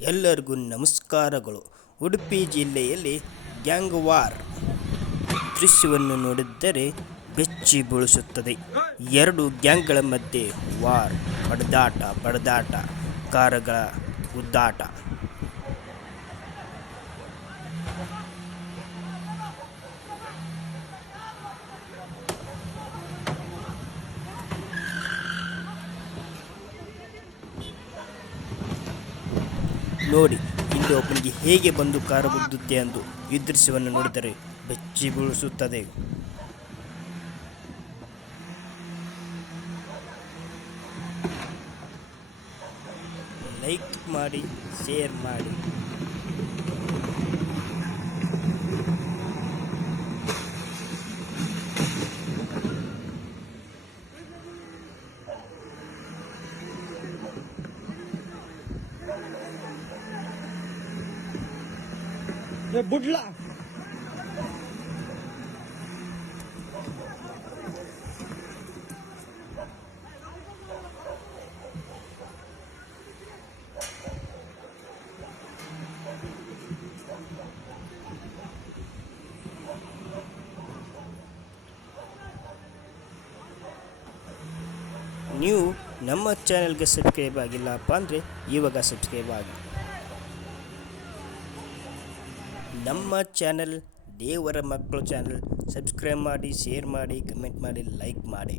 ಎಲ್ಲರಿಗೂ ನಮಸ್ಕಾರಗಳು. ಉಡುಪಿ ಜಿಲ್ಲೆಯಲ್ಲಿ ಗ್ಯಾಂಗ್ ವಾರ್ ದೃಶ್ಯವನ್ನು ನೋಡಿದ್ದರೆ ಬೆಚ್ಚಿ ಬೀಳಿಸುತ್ತದೆ ಎರಡು ಗ್ಯಾಂಗ್ಗಳ ಮಧ್ಯೆ ವಾರ್ ಹೊಡೆದಾಟ ಬಡದಾಟ ಕಾರುಗಳ ಗುದ್ದಾಟ ನೋಡಿ ಇಂದು ಒಬ್ಬನಿಗೆ ಹೇಗೆ ಬಂದು ಕಾರು ಬಿದ್ದುತ್ತೆ ಎಂದು ಈ ದೃಶ್ಯವನ್ನು ನೋಡಿದರೆ ಬೆಚ್ಚಿ ಬೀಳಿಸುತ್ತದೆ. ಲೈಕ್ ಮಾಡಿ, ಶೇರ್ ಮಾಡಿ. ये बुडला ನೀವು ನಮ್ಮ ಚಾನೆಲ್ಗೆ ಸಬ್ಸ್ಕ್ರೈಬ್ ಆಗಿಲ್ಲಪ್ಪ ಅಂದರೆ ಇವಾಗ ಸಬ್ಸ್ಕ್ರೈಬ್ ಆಗಿ ನಮ್ಮ ಚಾನೆಲ್ ದೇವರ ಮಕ್ಕಳು ಚಾನೆಲ್ ಸಬ್ಸ್ಕ್ರೈಬ್ ಮಾಡಿ ಶೇರ್ ಮಾಡಿ ಕಮೆಂಟ್ ಮಾಡಿ ಲೈಕ್ ಮಾಡಿ.